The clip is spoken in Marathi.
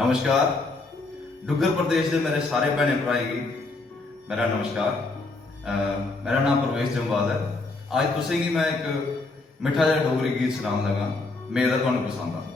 नमस्कार। डुग्गर प्रदेश के मेरे सारे भैने भ्राएं गी मेरा नमस्कार। मेरा नाम प्रवेश जम्वाल है। आज तुसेंगी मैं एक मिठा जिहा डोगरी गीत सुनान लगा। मेरा तुहानूं पसंद आ।